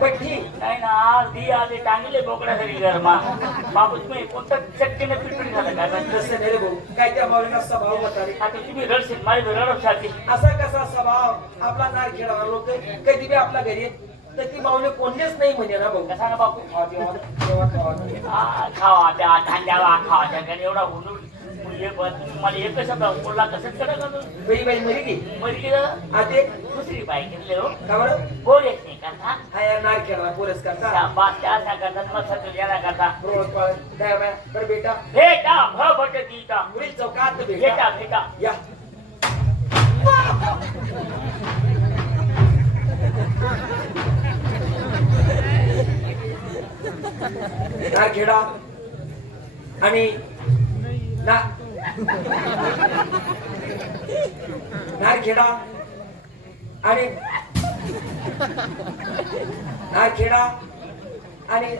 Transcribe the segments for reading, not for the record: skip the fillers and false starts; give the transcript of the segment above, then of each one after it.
पट्टी नाही ना दी आले टांगले बोकड्या घरी गरमा बापूच मी कोणतं चक्कीने पिटून झालं काय माहिती. तसं नाही रे भाऊ, काय त्या माऊलीला स्वभाव होता रे. आता तुम्ही रडशील माझी रडव सारखी. असा कसा स्वभाव आपला नार खेळा लोक कधी बी आपल्या घरी येत, तर ती माऊली कोणीच नाही म्हणे ना भाऊ. कसा ना बापू तेव्हा खावा खावा त्या धांड्यावा खावा त्या एवढा हुनूर मला एक शब्द बोलला कसंच करा बाई बाई मरी गे मरी गेलं. आते दुसरी बाई घेतले हो का बरं बोल येत नाही करता हा या नार खेळा पोरस करता त्या बाप त्या करतात मग सगळं याला करता रोज पाळ काय बाय बरं बेटा भेटा भ भट गीता पुढील चौकात भेटा बेटा भेटा या नार खेळा आणि नारखेडा आणि नारखेडा आणि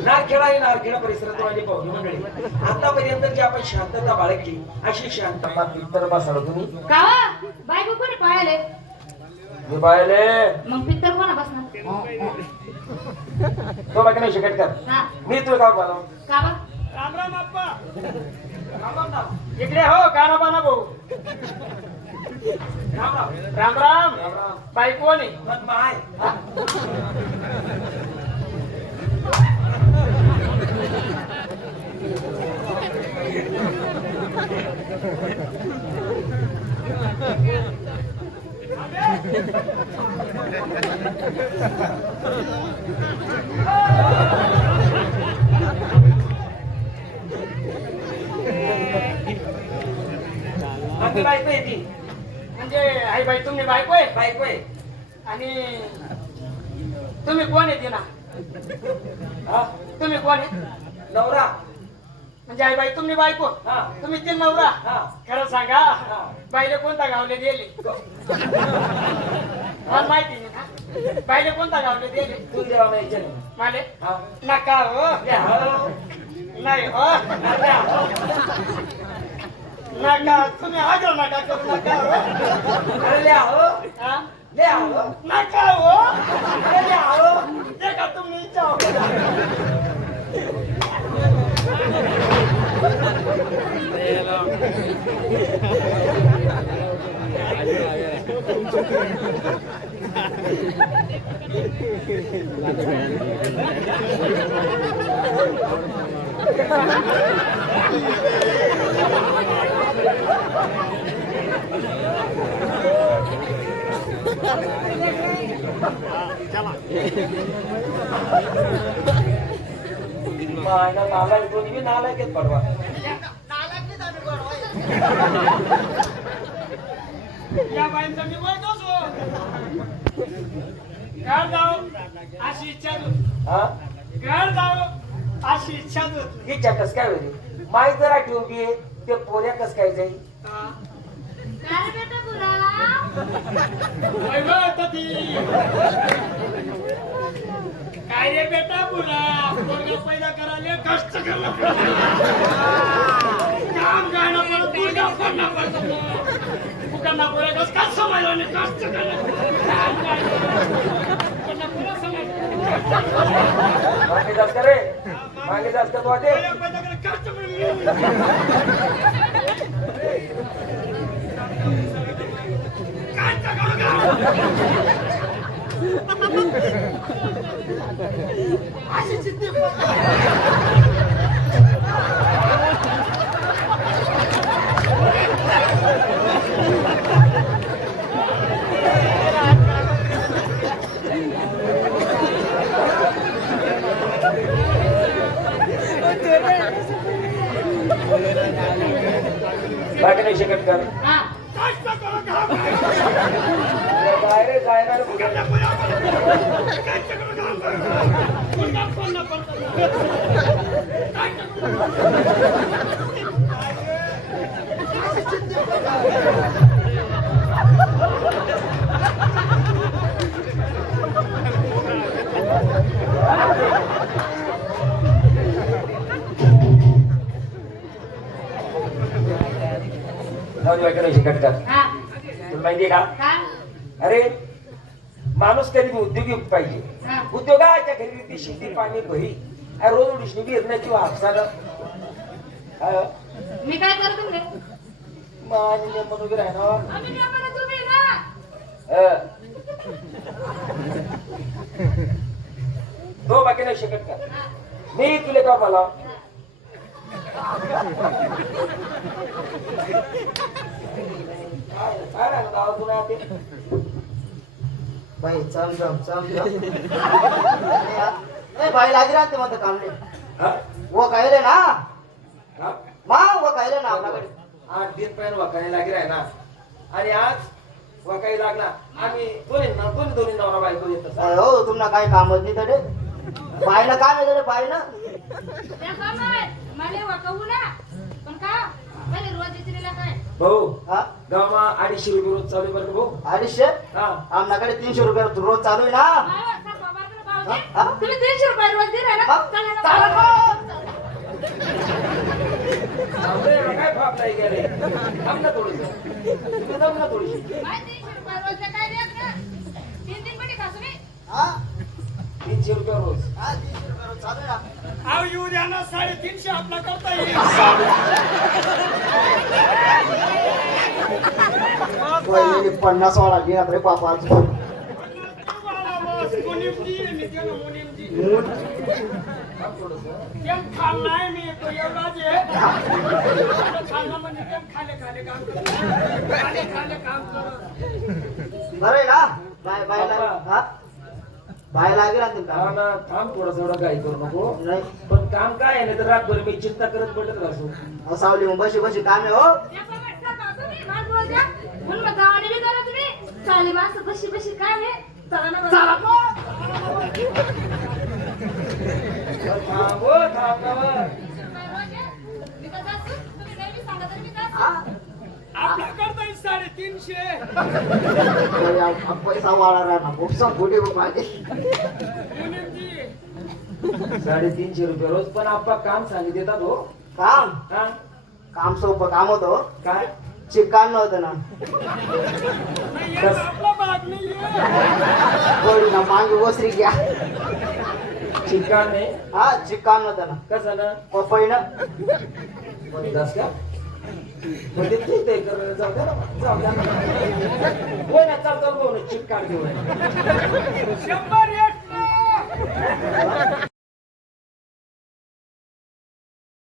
नारखेडा आणि नारखेडा परिसरात माझी पाहुणी मंडळी आतापर्यंत जी आपण शांतता बाळगली अशी शांतता पित्तर बसला तुम्ही का बायको कोणी पाळले मी पाहिले मग पित्तर कोणा बसणार तो बाकी नाही शिकत कर हा मी तुला काय बोलाव का बा राम राम आप्पा इकडे हो कानाबाना भाऊ राम राम राम राम राम राम बायको नाही पद्मा आहे आमची बायको आहे ती म्हणजे आई बाई तुम्ही बायको आहे बायको आहे आणि तुम्ही कोण आहे ना हा तुम्ही कोण आहे नवरा म्हणजे आई बाई तुम्ही बायको हा तुम्ही तीन नवरा हा खरं सांगा हा बाईले कोणता गावले दिले मला माहिती नाही ना बाईले कोणता गावले दिले तू जेव्हा माहिती नाही माले हा नका हो या, हो. नाही हो या, हो. नका तुम्ही आजो नका करू नका हो अरे ले आओ हा? ले आओ नका हो अरे ले आओ ते का तुम्ही जाओ मायला नाला दोन्ही बी नाला घेत पडवा या बाईंचा मी बोलतोच हो घर जाऊ अशी इच्छा हा घर जाऊ अशी इच्छा होती ही चकस काय होईल माय जरा ठेवली ते पोऱ्या कस काय जाईल काय रे बेटा बुरा काय रे बेटा बुरा पोरगा पैदा करायला कष्ट केलं काम गाणं पडत पोरगा पडणं पडतं फुकांना पोरे कस का समजलं नाही कष्ट केलं मागे जास्त रे मागे जास्त तो वाटे पैदा करायला कष्ट अशी चित्ती बाकी नाही शकत कर हा काय रे जायणार माझी बायको नाही शिकत का हा तुला माहितीये का का अरे माणूस कधी उद्योगी पाहिजे हा. उद्योगाच्या घरी ती शेती पाणी भरी रोज उडीशी बिरणं किंवा हापसानं मी काय करू तुमले माझी नेमून उभी राहणार आम्ही काय म्हणत तुम्ही ना तो बाकी नाही शकत का मी तुला का मला काय राहिलं गावातून आहे ते? बाई चल जाम ए बाई लागी राहते मग काम नाही हा? वो कायले ना हा? मा वो कायले ना आपल्याकडे 8 दिन पहिला वाकायला लागेल आहे ना आणि आज वाकायला लागला आम्ही दोन्ही नवरा बायको येतात हो तुम्हाला काय कामच नाही तडे बाईला काय नाही तडे बाईनं त्या कामात मला वाकवू ना पण का पहिले रोज इचरीला काय भाऊ हा गावा 250 रुपये रोज चालू आहे बरं का भाऊ 250 हा आमच्याकडे 300 रुपये रोज चालू आहे ना हा? तुम्ही 300 रुपये रोज दिला ना हा? चला ना. चालेल मग. आपल्याला काय फाप नाही गेले थांब ना थोडीशी तुम्ही जाऊ ना थोडीशी काय 300 रुपये रोज काय देत ना 3 पटी खा तुम्ही हा? 300 रुपये रोज हा, 300 रुपये रोज चालू आहे ना अहो येऊ द्या ना 350 आपला करता येईल पहिले 50 वाला घे आपले पापाच मुनिमजी मी त्याला मुनिमजी थांब थोडंसं. तेम खाल्लाय मी तो एवढाच आहे खाल्ला म्हणजे तेम खाले खाले काम करत खाले काम करत बरं आहे ना बाय बाय हा बाय लागे राहते हा का ना थांब थोडंसं एवढं काही करू नको नाही पण काम काय आहे ना तर रातभर मी चिंता करत पडत राहतो अहो, सावली मग बशी बशी काम आहे हो त्या प्रमाणे चला तुम्ही माझ रोज द्या म्हणून मग गावाने बी करा तुम्ही चालेल माणसं बशी बशी काय आहे चला ना चला थांब हो, थांब ना वर. मी का जास्त तुम्ही नाही बी सांगा तर मी जास्त हा? आपला करता येईल 350 अरे, पैसा वाढा राहणार खूप मोठे माझे मुनिमजी 350 रुपये रोज पण आपा काम सांगितले देतात हो काम हा काम सोपं काम होतं हो. काय चिकान नव्हतं ना नाही येत आपला भाग नाही आहे गोडी ना मांगी वसरी घ्या चिकाने हा चिकान नव्हतं ना कसं ना पपईनं म्हणतास का म्हणजे तू ते कर जाऊ द्या ना जाऊ द्या ना. होय ना चाल चाल भाऊ चिक काढ घेऊन 100 एक